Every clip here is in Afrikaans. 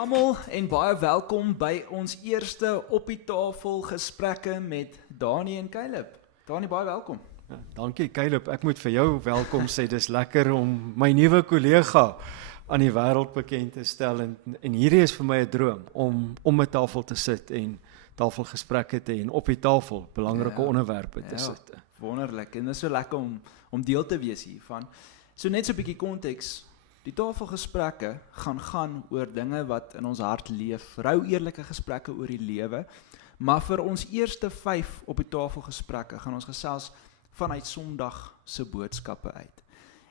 almal en baie welkom by ons eerste op die tafel gesprekke met Dani en Caleb. Dani, baie welkom. Ja, dankie Caleb, ek moet vir jou welkom sê, dis lekker om my nuwe kollega aan die wêreld bekend te stel en hierdie is vir my 'n droom om 'n tafel te sit en tafelgesprekke te hê en op die tafel belangrike onderwerpe te sit. Wonderlik, en dit is so lekker om deel te wees hiervan. So net so 'n bietjie konteks. Die tafelgesprekke gaan oor dinge wat in ons hart leef, rou eerlike gesprekke oor die lewe, maar vir ons eerste 5 op die tafelgesprekke gaan ons gesels vanuit Sondag se boodskappe uit.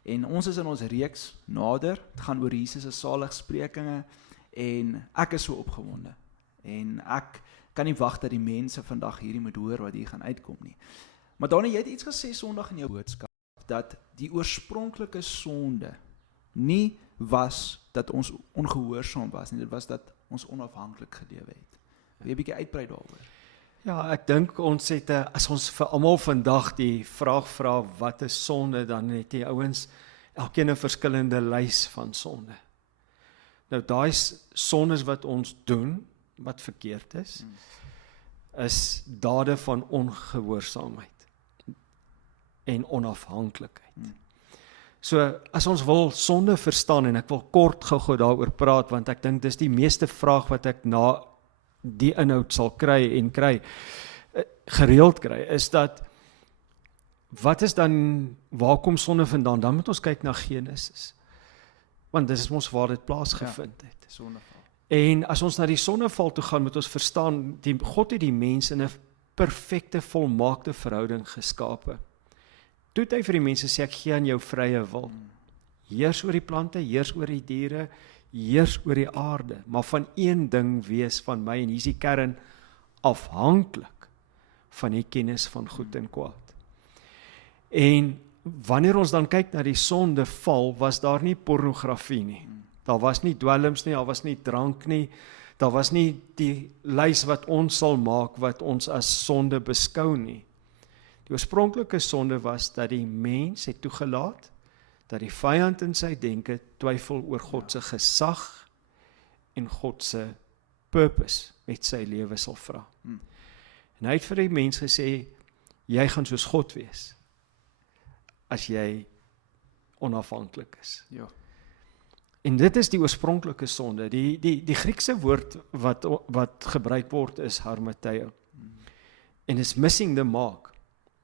En ons is in ons reeks nader, dit gaan oor Jesus se saligsprekinge en ek is so opgewonde. En ek kan nie wag dat die mense vandag hierdie moet hoor wat hier gaan uitkom nie. Maar Dani, jy het iets gesê Sondag in jou boodskap, dat die oorspronklike sonde nie was dat ons ongehoorsaam was nie, dit was dat ons onafhanklik gelewe het. Wil jy 'n bietjie uitbrei daaroor? Ja, ek dink ons het, as ons vir almal vandag die vraag vra, wat is sonde, dan het die ouens elkeen 'n verskillende lys van sonde. Nou daai sondes wat ons doen, wat verkeerd is dade van ongehoorsaamheid en onafhanklikheid. So, as ons wil sonde verstaan, en ek wil kort gou daaroor praat, want ek dink dis die meeste vraag wat ek na die inhoud sal gereeld kry, is dat, wat is dan, waar kom sonde vandaan? Dan moet ons kyk na Genesis, want dis is ons waar dit plaasgevind het. Sondeval. En as ons na die sondeval toe gaan, moet ons verstaan, God het die mens in 'n perfekte, volmaakte verhouding geskape. Toe het hy vir die mense sê, ek gee aan jou vrye wil. Heers oor die plante, heers oor die diere, heers oor die aarde, maar van een ding wees van my, en hier is die kern, afhanklik van die kennis van goed en kwaad. En wanneer ons dan kyk na die sondeval, was daar nie pornografie nie. Daar was nie dwelms nie, daar was nie drank nie, daar was nie die lys wat ons sal maak, wat ons as sonde beskou nie. Die oorspronklike sonde was dat die mens het toegelaat, dat die vyand in sy denke twyfel oor God se gesag en God se purpose met sy lewe sal vra. En hy het vir die mens gesê, jy gaan soos God wees, as jy onafhanklik is. Ja. En dit is die oorspronklike sonde. Die Griekse woord wat gebruik word is harmateo. En is missing the mark.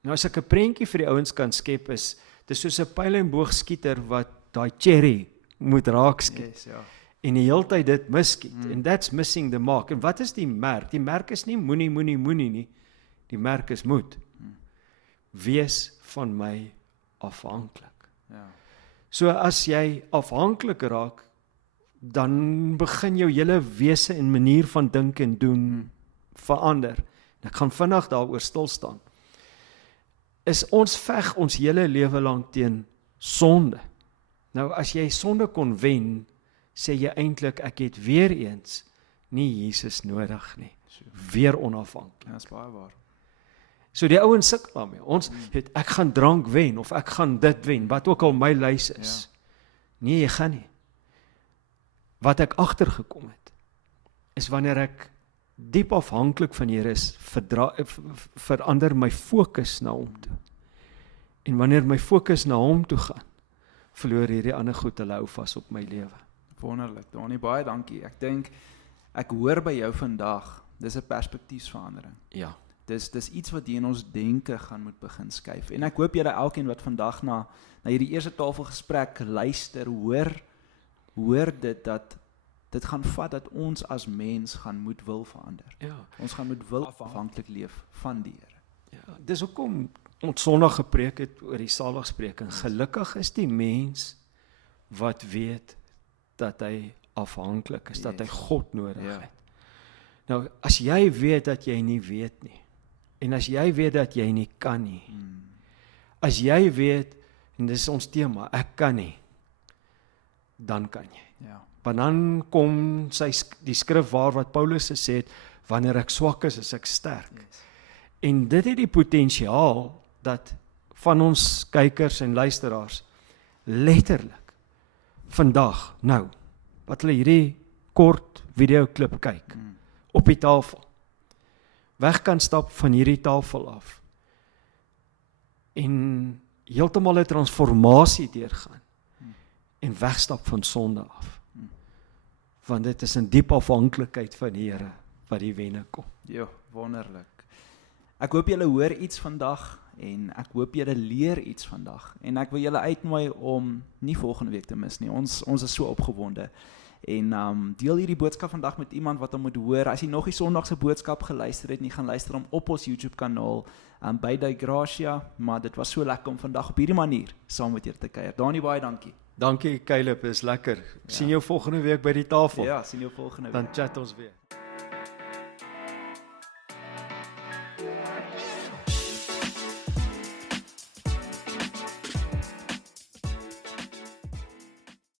Nou as ek 'n prentjie vir die ouens kan skep, is dis soos 'n pyl en boogskieter wat daai cherry moet raak skiet. Yes, ja. En die hele tyd dit misskiet. And that's missing the mark. En wat is die merk? Die merk is nie moenie nie. Die merk is moet. Wees van my afhanklik. Ja. So as jy afhanklik raak, dan begin jou hele wese en manier van dink en doen verander. En ek gaan vinnig daaroor stil staan. Is ons veg ons hele lewe lank teen sonde. Nou as jy sonde kon wen, sê jy eintlik ek het weer eens nie Jesus nodig nie. Weer onafhanklik. Ja, dis baie waar. So die ouens sukkel daarmee. Ons het ek gaan drank wen of ek gaan dit wen, wat ook al my lys is. Ja. Nee, jy gaan nie. Wat ek agtergekom het, is wanneer ek diep afhanklik van Here is, verander my fokus na hom toe. En wanneer my fokus na hom toe gaan, verloor hierdie ander goed hulle hou vas op my lewe. Wonderlik, Dani, baie dankie. Ek dink, ek hoor by jou vandag, dis 'n perspektiefsverandering. Ja. Dis iets wat hier in ons denke gaan moet begin skuif. En ek hoop julle elkeen wat vandag na hierdie eerste tafelgesprek luister, hoor dit dat dit gaan vat dat ons as mens gaan moet wil verander. Ja. Ons gaan moet wil afhanklik leef van die Here. Ja, dis hoekom ons Sondag gepreek het oor die saligspreking. Gelukkig is die mens wat weet dat hy afhanklik is, dat hy God nodig het. Nou, as jy weet dat jy nie weet nie, en as jy weet dat jy nie kan nie, as jy weet, en dis ons tema, ek kan nie, dan kan jy. Ja. Want dan kom die skrif waar wat Paulus gesê het, wanneer ek swak is ek sterk. Yes. En dit het die potensiaal dat van ons kykers en luisteraars letterlik vandag, nou, wat hulle hierdie kort videoklip kyk op die tafel. Weg kan stap van hierdie tafel af en heeltemal 'n transformasie deurgaan en wegstap van sonde af. Want dit is 'n diep afhanklikheid van die Here wat die wenne kom. Ja, wonderlik. Ek hoop julle hoor iets vandag en ek hoop julle leer iets vandag en ek wil julle uitnooi om nie volgende week te mis nie. Ons is so opgewonde. En deel hierdie boodskap vandag met iemand wat hom moet hoor. As jy nog die Sondag se boodskap geluister het, nie gaan luister hom op ons YouTube kanaal by Die Gracia, maar dit was so lekker om vandag op hierdie manier saam met julle te kuier. Dani, baie dankie. Dankie Caleb, is lekker. Ek sien jou volgende week by die tafel. Ja, sien jou volgende week. Dan chat ons weer.